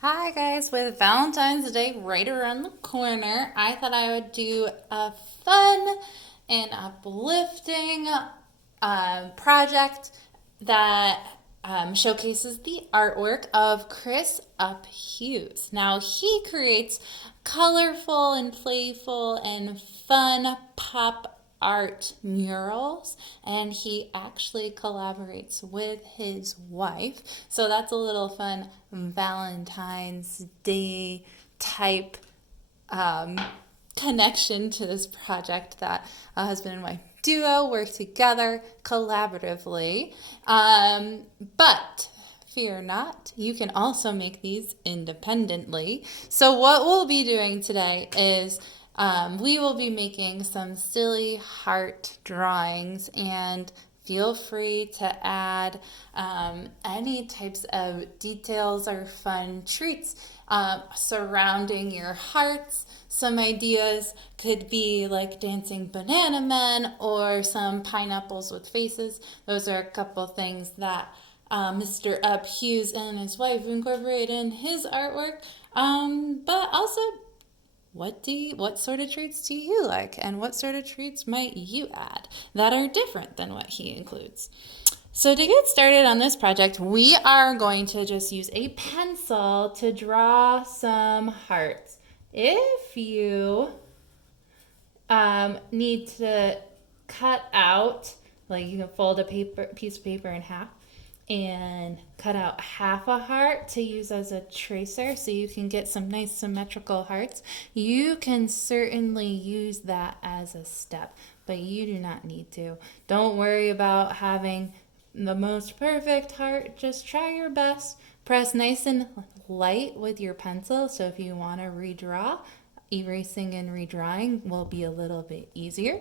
Hi guys, with Valentine's Day right around the corner, I thought I would do a fun and uplifting project that showcases the artwork of Chris Uphues. Now, he creates colorful and playful and fun pop art murals, and he actually collaborates with his wife. So that's a little fun Valentine's Day type um, connection to this project that a husband and wife duo work together collaboratively. But fear not, you can also make these independently. So, what we'll be doing today is we will be making some silly heart drawings, and feel free to add any types of details or fun treats surrounding your hearts. Some ideas could be like dancing banana men or some pineapples with faces. Those are a couple things that Mr. Uphues and his wife incorporate in his artwork. But also, what sort of treats do you like, and what sort of treats might you add that are different than what he includes? So to get started on this project, we are going to just use a pencil to draw some hearts. If you need to cut out, like you can fold a piece of paper in half and cut out half a heart to use as a tracer so you can get some nice symmetrical hearts. You can certainly use that as a step, but you do not need to. Don't worry about having the most perfect heart. Just try your best. Press nice and light with your pencil, so if you want to redraw, erasing and redrawing will be a little bit easier.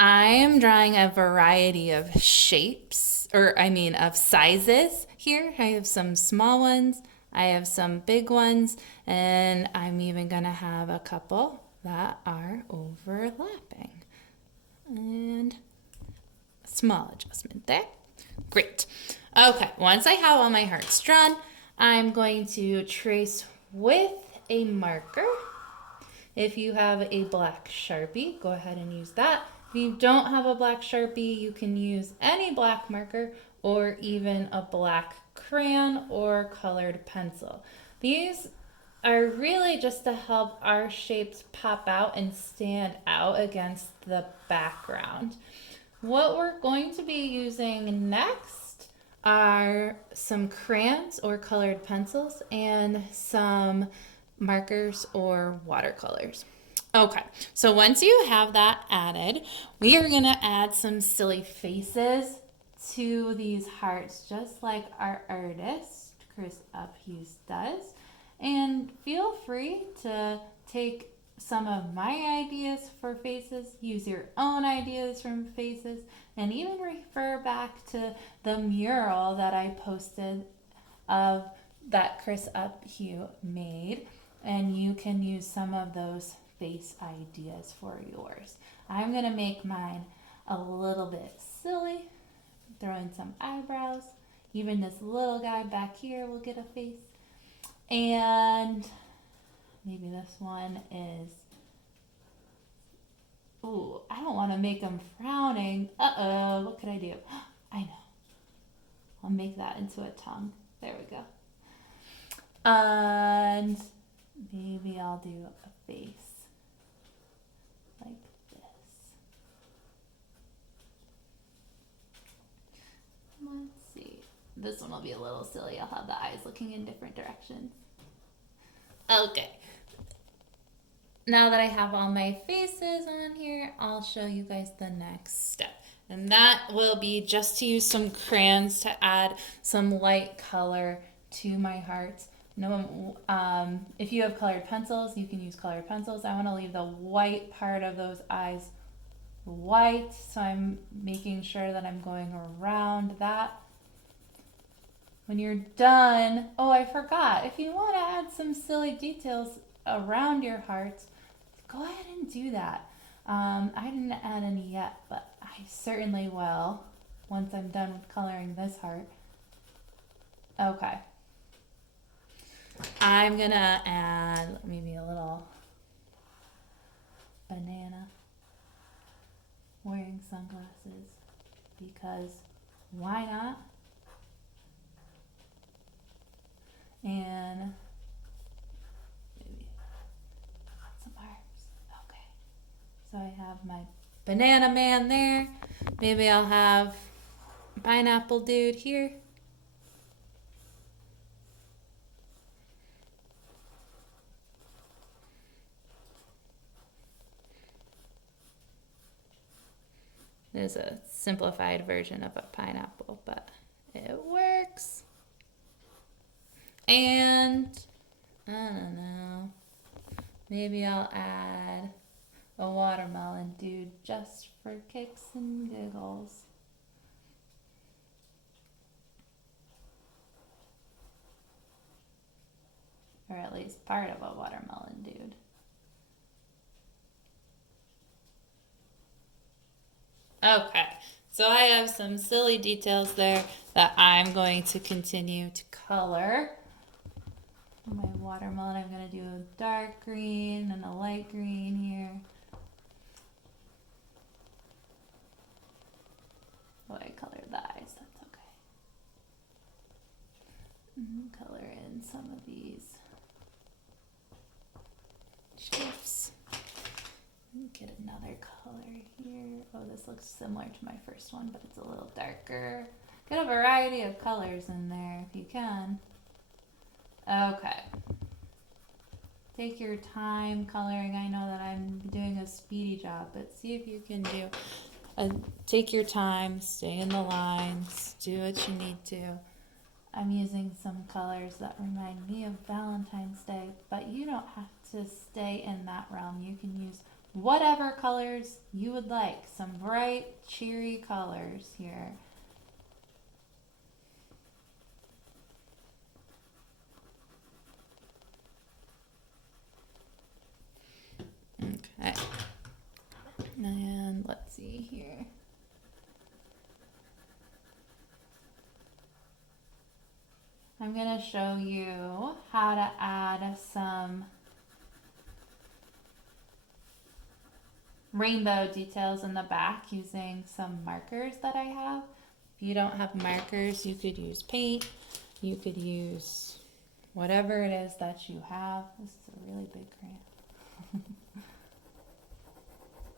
I am drawing a variety of shapes, of sizes here. I have some small ones, I have some big ones, and I'm even going to have a couple that are overlapping. And a small adjustment there. Great. Okay, once I have all my hearts drawn, I'm going to trace with a marker. If you have a black Sharpie, go ahead and use that. If you don't have a black Sharpie, you can use any black marker or even a black crayon or colored pencil. These are really just to help our shapes pop out and stand out against the background. What we're going to be using next are some crayons or colored pencils and some markers or watercolors. Okay, so once you have that added, we are going to add some silly faces to these hearts, just like our artist, Chris Uphues, does. And feel free to take some of my ideas for faces, use your own ideas from faces, and even refer back to the mural that I posted of that Chris Uphues made, and you can use some of those face ideas for yours. I'm gonna make mine a little bit silly, throw in some eyebrows. Even this little guy back here will get a face. And maybe this one is, ooh, I don't want to make him frowning. Uh-oh, what could I do? I know. I'll make that into a tongue. There we go. And maybe I'll do a face like this. Let's see. This one will be a little silly. I'll have the eyes looking in different directions. Okay. Now that I have all my faces on here, I'll show you guys the next step. And that will be just to use some crayons to add some light color to my hearts. No, if you have colored pencils, you can use colored pencils. I want to leave the white part of those eyes white, so I'm making sure that I'm going around that. When you're done, oh, I forgot, if you want to add some silly details around your hearts, go ahead and do that. I didn't add any yet, but I certainly will once I'm done with coloring this heart. Okay. I'm gonna add maybe a little banana wearing sunglasses because why not? And maybe some arms. Okay. So I have my banana man there. Maybe I'll have pineapple dude here. It is a simplified version of a pineapple, but it works. And I don't know. Maybe I'll add a watermelon dude just for kicks and giggles. Or at least part of a watermelon dude. Okay, so I have some silly details there that I'm going to continue to color. My watermelon, I'm going to do a dark green and a light green here. Oh, I colored the eyes, that's okay. Color in some of these shapes. Get another color here. Oh, this looks similar to my first one, but it's a little darker. Get a variety of colors in there if you can. Okay. Take your time coloring. I know that I'm doing a speedy job, but see if you can take your time, stay in the lines, do what you need to. I'm using some colors that remind me of Valentine's Day, but you don't have to stay in that realm. You can use whatever colors you would like. Some bright, cheery colors here. Okay. And let's see here. I'm going to show you how to add some rainbow details in the back using some markers that I have. If you don't have markers, you could use paint. You could use whatever it is that you have. This is a really big crayon.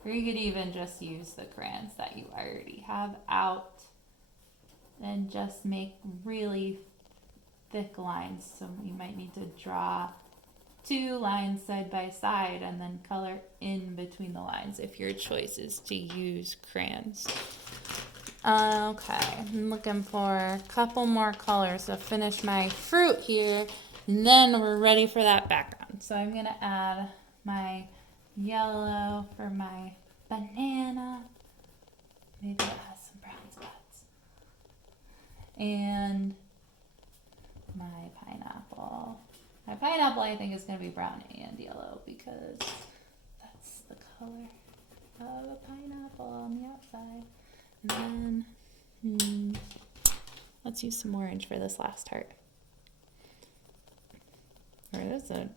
Or you could even just use the crayons that you already have out and just make really thick lines. So you might need to draw 2 lines side by side and then color in between the lines if your choice is to use crayons. Okay, I'm looking for a couple more colors to finish my fruit here, and then we're ready for that background. So I'm gonna add my yellow for my banana. Maybe it has some brown spots. And my pineapple. My pineapple, I think, is going to be brown and yellow because that's the color of a pineapple on the outside. And then, let's use some orange for this last heart. Or that's a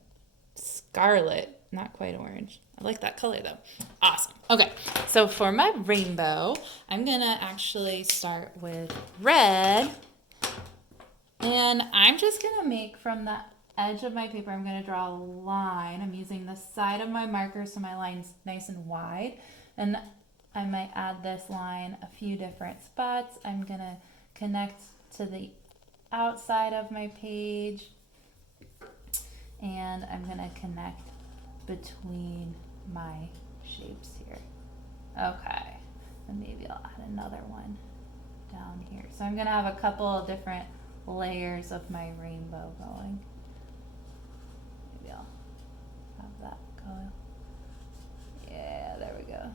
scarlet, not quite orange. I like that color though. Awesome. Okay, so for my rainbow, I'm going to actually start with red. And I'm just going to make from the edge of my paper, I'm going to draw a line. I'm using the side of my marker so my line's nice and wide. And I might add this line a few different spots. I'm going to connect to the outside of my page. And I'm going to connect between my shapes here. Okay. And maybe I'll add another one down here. So I'm going to have a couple of different layers of my rainbow going. Maybe I'll have that going. Yeah, there we go.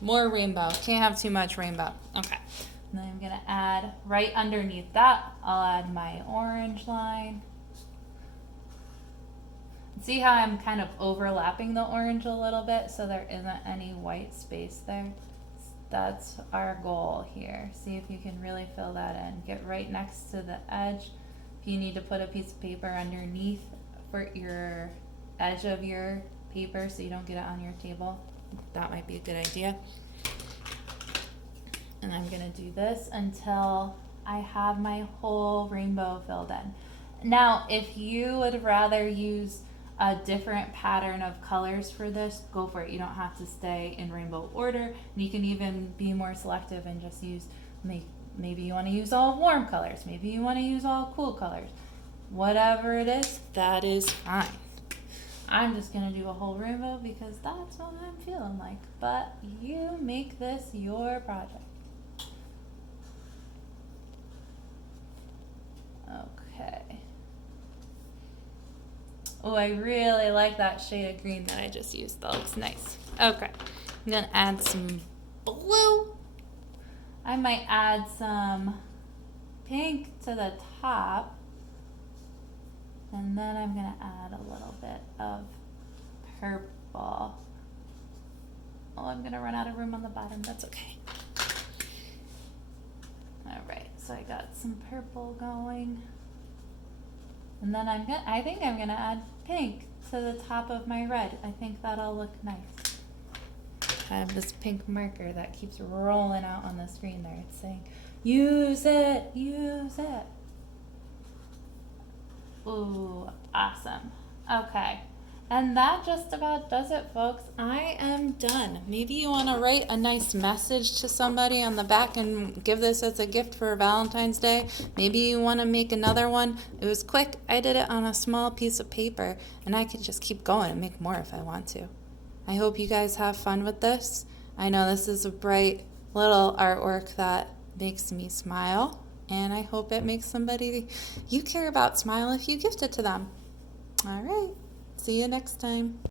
More rainbow. Can't have too much rainbow. Okay. And then I'm going to add right underneath that, I'll add my orange line. See how I'm kind of overlapping the orange a little bit so there isn't any white space there? That's our goal here. See if you can really fill that in. Get right next to the edge If you need to put a piece of paper underneath for your edge of your paper so you don't get it on your table, that might be a good idea. And I'm gonna do this until I have my whole rainbow filled in. Now, if you would rather use a different pattern of colors for this, go for it. You don't have to stay in rainbow order. And you can even be more selective and just use, maybe you want to use all warm colors. Maybe you want to use all cool colors. Whatever it is, that is fine. I'm just going to do a whole rainbow because that's what I'm feeling like. But you make this your project. Okay. Oh, I really like that shade of green that I just used. That looks nice. Okay. I'm going to add some blue. I might add some pink to the top. And then I'm going to add a little bit of purple. Oh, I'm going to run out of room on the bottom. That's okay. All right. So I got some purple going. And then I think I'm gonna add pink to the top of my red. I think that'll look nice. I have this pink marker that keeps rolling out on the screen there. It's saying, use it, use it. Ooh, awesome. Okay. And that just about does it, folks. I am done. Maybe you want to write a nice message to somebody on the back and give this as a gift for Valentine's Day. Maybe you want to make another one. It was quick. I did it on a small piece of paper, and I could just keep going and make more if I want to. I hope you guys have fun with this. I know this is a bright little artwork that makes me smile, and I hope it makes somebody you care about smile if you gift it to them. All right. See you next time.